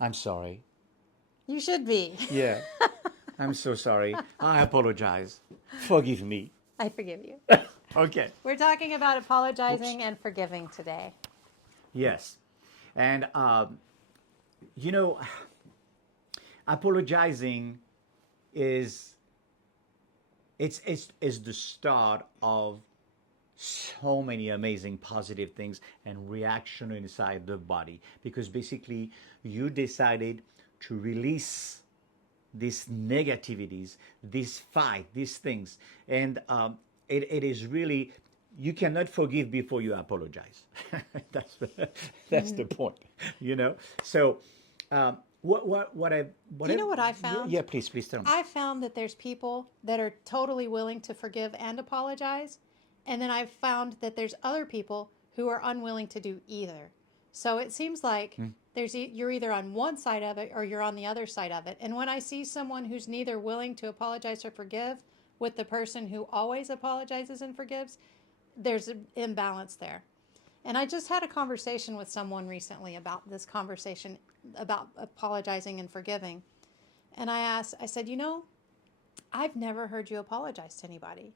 I'm sorry. You should be. Yeah, I'm so sorry. I apologize. Forgive me. I forgive you. Okay. We're talking about Oops. apologizing and forgiving today. Yes. And, you know, apologizing is it's the start of so many amazing positive things and reaction inside the body because basically you decided to release these negativities, this fight, these things, and it is really you cannot forgive before you apologize. that's that's the point, you know. So, what I Do you know what I found? yeah, please tell me. I found that there's people that are totally willing to forgive and apologize. And then I've found that there's other people who are unwilling to do either. So it seems like you're either on one side of it or you're on the other side of it. And when I see someone who's neither willing to apologize or forgive with the person who always apologizes and forgives, there's an imbalance there. And I just had a conversation with someone recently about this conversation about apologizing and forgiving. And I said, I've never heard you apologize to anybody.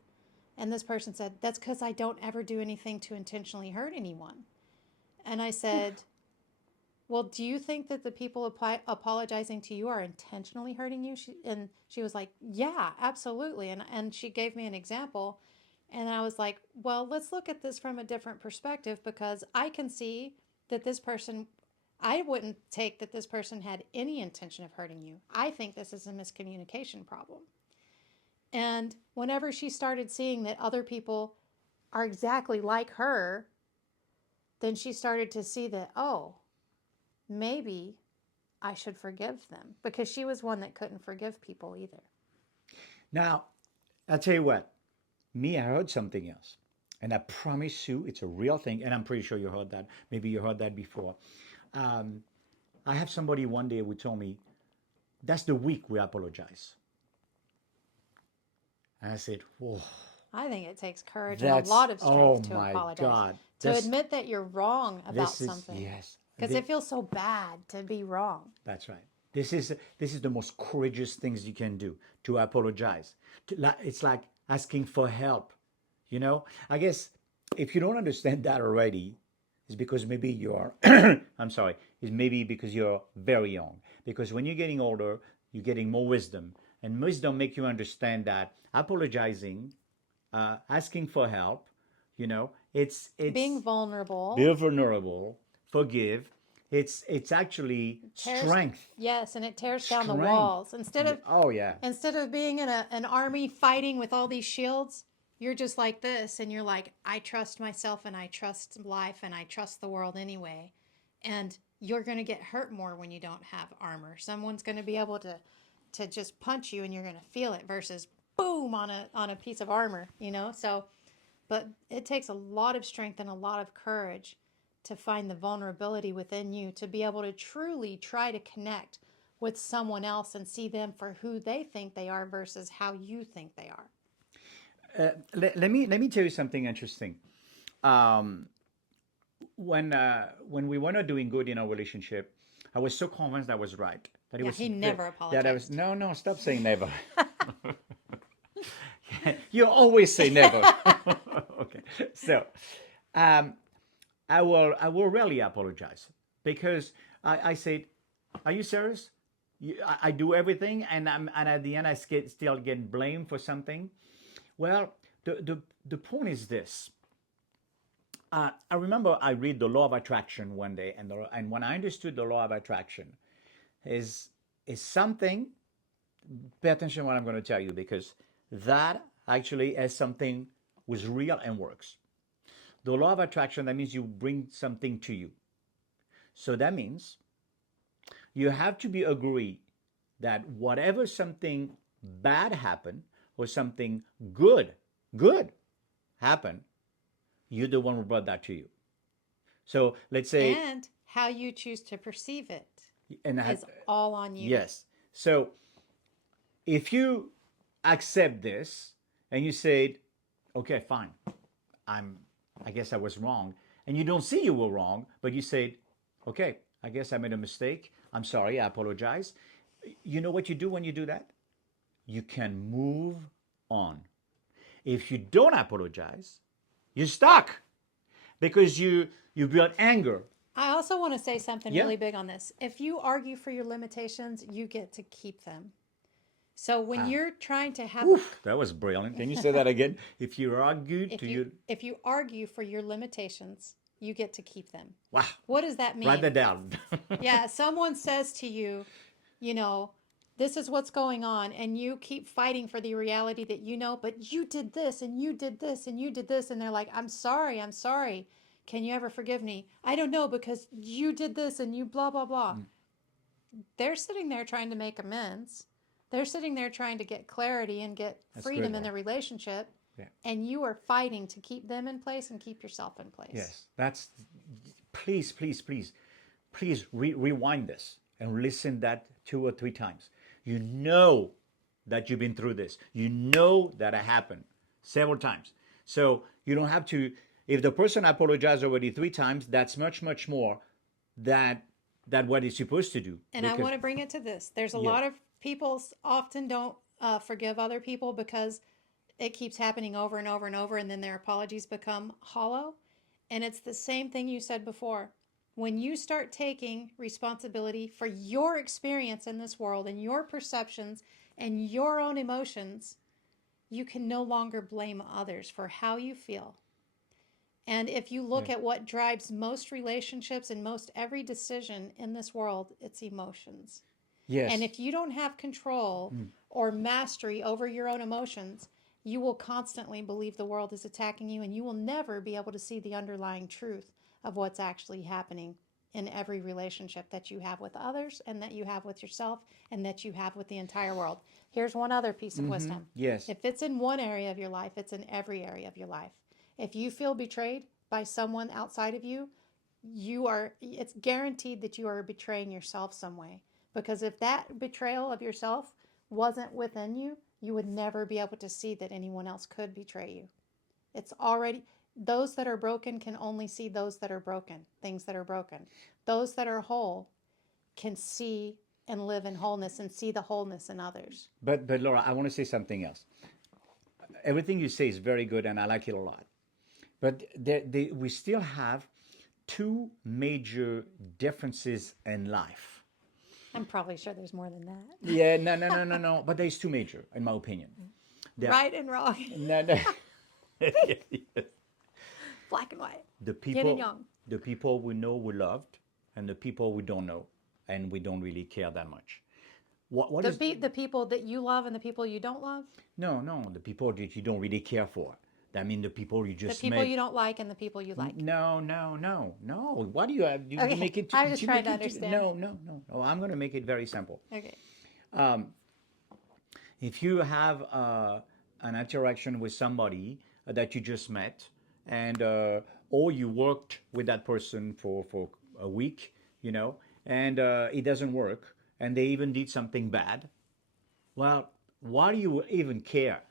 And this person said, that's because I don't ever do anything to intentionally hurt anyone. And I said, well, do you think that the people apologizing to you are intentionally hurting you? And she was like, yeah, absolutely. And she gave me an example. And I was like, well, let's look at this from a different perspective because I can see that this person, I wouldn't take that this person had any intention of hurting you. I think this is a miscommunication problem. And whenever she started seeing that other people are exactly like her, then she started to see that, oh, maybe I should forgive them because she was one that couldn't forgive people either. Now, I'll tell you what. Me, I heard something else, and I promise you, it's a real thing. And I'm pretty sure you heard that. Maybe you heard that before. Um, I have somebody one day who told me that's the week we apologize. And I said, whoa, I think it takes courage and a that's, lot of oh strength to my apologize, God. to admit that you're wrong about This is, something yes, because it feels so bad to be wrong. that's right. This is the most courageous things you can do to apologize. It's like asking for help. I guess if you don't understand that already, it's because maybe you're, I'm sorry, it's maybe because you're very young. Because when you're getting older, you're getting more wisdom. And wisdom make you understand that apologizing, asking for help, it's Being vulnerable be vulnerable, forgive. It's actually tears, strength. yes, and it tears down the Strength. walls. Yeah. Oh yeah. Instead of being in an army fighting with all these shields, you're just like this and you're like, I trust myself and I trust life and I trust the world anyway. And you're going to get hurt more when you don't have armor. Someone's going to be able to just punch you and you're going to feel it versus boom on a piece of armor. So but it takes a lot of strength and a lot of courage to find the vulnerability within you to be able to truly try to connect with someone else and see them for who they think they are versus how you think they are. Let me tell you something interesting. Um, when we were not doing good in our relationship, I was so convinced I was right. That it Yeah, was he never that I was apologized. no, stop saying never. You always say never. Okay, so um, I will rarely apologize because I said, "Are you serious? I do everything, and at the end still get blamed for something." Well, the point is this. I remember I read the law of attraction one day, and when I understood the law of attraction is something. Pay attention to what I'm going to tell you because that actually is something was real and works. The law of attraction, that means you bring something to you. So that means you have to be agree that whatever something bad happened or something good happened, you're the one who brought that to you. So let's say, And how you choose to perceive it and I, is all on you. yes. So if you accept this and you say, okay, fine, I'm, I guess I was wrong, and you don't see you were wrong, but you said, okay, I guess I made a mistake. I'm sorry, I apologize. You know what you do when you do that? You can move on. If you don't apologize, you're stuck because you build anger. I also want to say something Yeah. really big on this. If you argue for your limitations, you get to keep them. So when Ah, you're trying to have whew, that was brilliant. Can you say that again? If you argue to you, if you argue for your limitations, you get to keep them. wow, What does that write that mean? down. Yeah, someone says to you, you know, this is what's going on, and you keep fighting for the reality that you know, but you did this and you did this and you did this, and they're like, I'm sorry, I'm sorry. Can you ever forgive me? I don't know because you did this and you blah blah blah. They're sitting there trying to make amends. They're sitting there trying to get clarity and get That's good, freedom in Laura. the relationship. Yeah. And you are fighting to keep them in place and keep yourself in place. Yes, that's please, please, please, please rewind this and listen that 2 or 3 times. You know that you've been through this. You know that it happened several times. So you don't have to. If the person apologized already 3 times, that's much, much more that what he's supposed to do. And I Because want to bring it to this. There's a yeah, lot of people often don't forgive other people because it keeps happening over and over and over, and then their apologies become hollow. And it's the same thing you said before. When you start taking responsibility for your experience in this world and your perceptions and your own emotions, you can no longer blame others for how you feel. And if you yeah, look at what drives most relationships and most every decision in this world, it's emotions. And yes, if you don't have control or mastery over your own emotions, you will constantly believe the world is attacking you, and you will never be able to see the underlying truth of what's actually happening in every relationship that you have with others and that you have with yourself and that you have with the entire world. Here's one other piece of wisdom. yes, If it's in one area of your life, it's in every area of your life. If you feel betrayed by someone outside of you, it's guaranteed that you are betraying yourself some way. Because if that betrayal of yourself wasn't within you, you would never be able to see that anyone else could betray you. It's already, those that are broken can only see those that are broken, things that are broken. Those that are whole can see and live in wholeness and see the wholeness in others. but Laura, I want to say something else. Everything you say is very good, and I like it a lot. But we still have two major differences in life. I'm probably sure there's more than that. Yeah, no, no, no, no, no. But there's two major, in my opinion. There, Right and wrong, no, no. black and white, the yin and people, yang. the people we know we loved, and the people we don't know, and we don't really care that much. What is The people that you love and the people you don't love, no, no, the people that you don't really care for. That mean the people you the just people met. you don't like and the people you like. No, no, no, no. Why do you have you Okay, make it? I was just You trying make to it understand. no, no, no, no. I'm going to make it very simple. Okay. If you have an interaction with somebody that you just met, and or you worked with that person for a week, and it doesn't work, and they even did something bad. Well, why do you even care?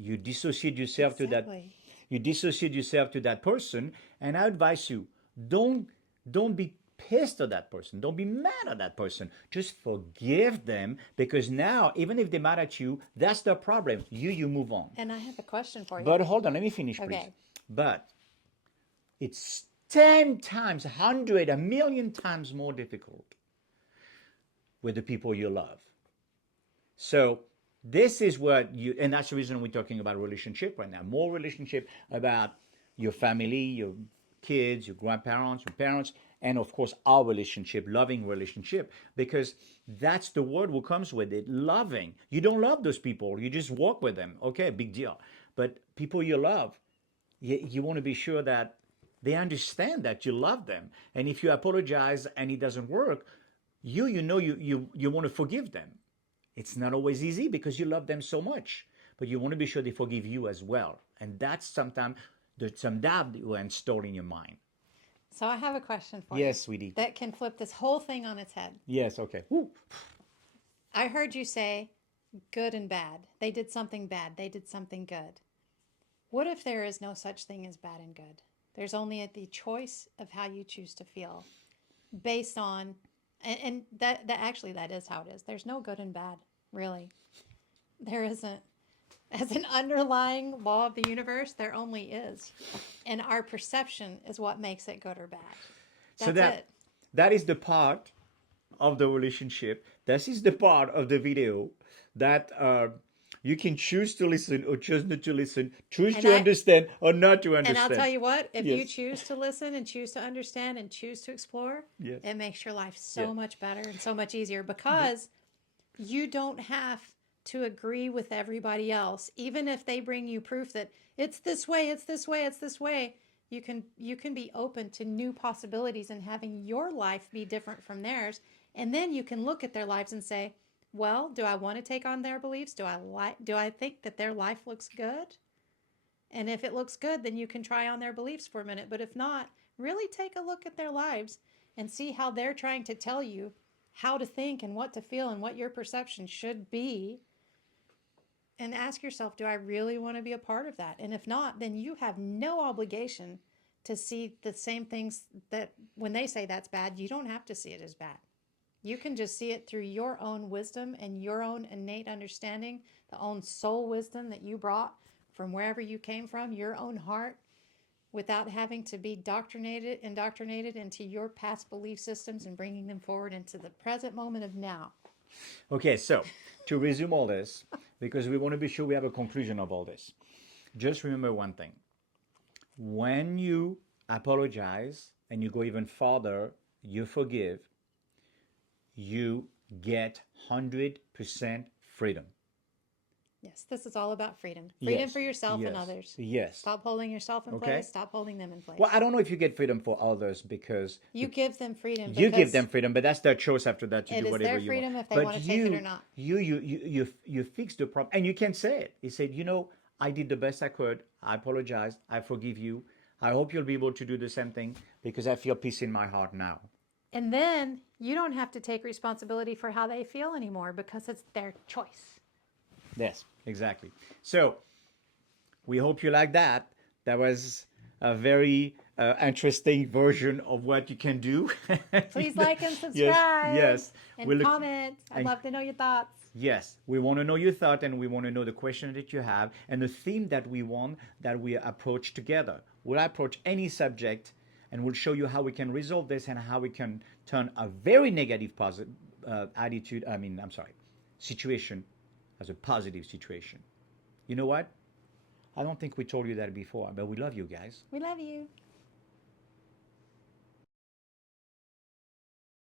You dissociate yourself to that. Exactly. You dissociate yourself to that person, and I advise you, don't don't be pissed at that person. Don't be mad at that person. Just forgive them, because now, even if they're mad at you, that's their problem. You move on. And I have a question for you. But hold on, let me finish, please. Okay. But it's 10 times, 100, a million times more difficult with the people you love. So this is what you, and that's the reason we're talking about relationship right now. More relationship about your family, your kids, your grandparents, your parents, and of course our relationship, loving relationship, because that's the word who comes with it, loving. You don't love those people, you just walk with them. Okay, big deal. But people you love, you want to be sure that they understand that you love them. And if you apologize and it doesn't work, you want to forgive them. It's not always easy because you love them so much, but you want to be sure they forgive you as well. And that's sometimes there's some doubt that you install in your mind. So I have a question for you Yes, sweetie. that can flip this whole thing on its head. Yes, okay. Woo. I heard you say good and bad. They did something bad. They did something good. What if there is no such thing as bad and good? There's only the choice of how you choose to feel based on And that actually that is how it is. There's no good and bad, really. There isn't. As an underlying law of the universe, there only is. And our perception is what makes it good or bad. So That's it. that is the part of the relationship. This is the part of the video that you can choose to listen or choose not to listen, choose And to I understand or not to and I'll tell understand. you what, if you Yes. choose to listen and choose to understand and choose to explore, Yes. it makes your life Yes. so much better and so much easier because you don't have to agree with everybody else. Even if they bring you proof that it's this way, it's this way, it's this way, you can be open to new possibilities and having your life be different from theirs. And then you can look at their lives and say, well, do I want to take on their beliefs? Do I think that their life looks good? And if it looks good, then you can try on their beliefs for a minute. But if not, really take a look at their lives and see how they're trying to tell you how to think and what to feel and what your perception should be. And ask yourself, do I really want to be a part of that? And if not, then you have no obligation to see the same things that when they say that's bad, you don't have to see it as bad. You can just see it through your own wisdom and your own innate understanding, the own soul wisdom that you brought from wherever you came from, your own heart, without having to be indoctrinated into your past belief systems and bringing them forward into the present moment of now. Okay, so to resume all this, because we want to be sure we have a conclusion of all this, just remember one thing. When you apologize and you go even farther, you forgive, you get 100% freedom. Yes, this is all about freedom. Freedom Yes, for yourself and yes, others. yes. Stop holding yourself in Okay. place. Stop holding them in place. Well, I don't know if you get freedom for others because You give them freedom you give because them freedom, but that's their choice after that to it do is whatever their you want. freedom if they But want to take it or not. you fix the problem, and you can say it. You said, I did the best I could. I apologize. I forgive you. I hope you'll be able to do the same thing because I feel peace in my heart now. And then you don't have to take responsibility for how they feel anymore because it's their choice. Yes, exactly. So we hope you like that. That was a very interesting version of what you can do. Please like and Yes, subscribe yes. and We look comment. I'd and love to know your thoughts. yes, we want to know your thought and we want to know the question that you have and the theme that we want that we approach together. We'll approach any subject and we'll show you how we can resolve this and how we can turn a very negative positive attitude. I'm sorry, situation as a positive situation. You know what? I don't think we told you that before, but we love you guys. We love you.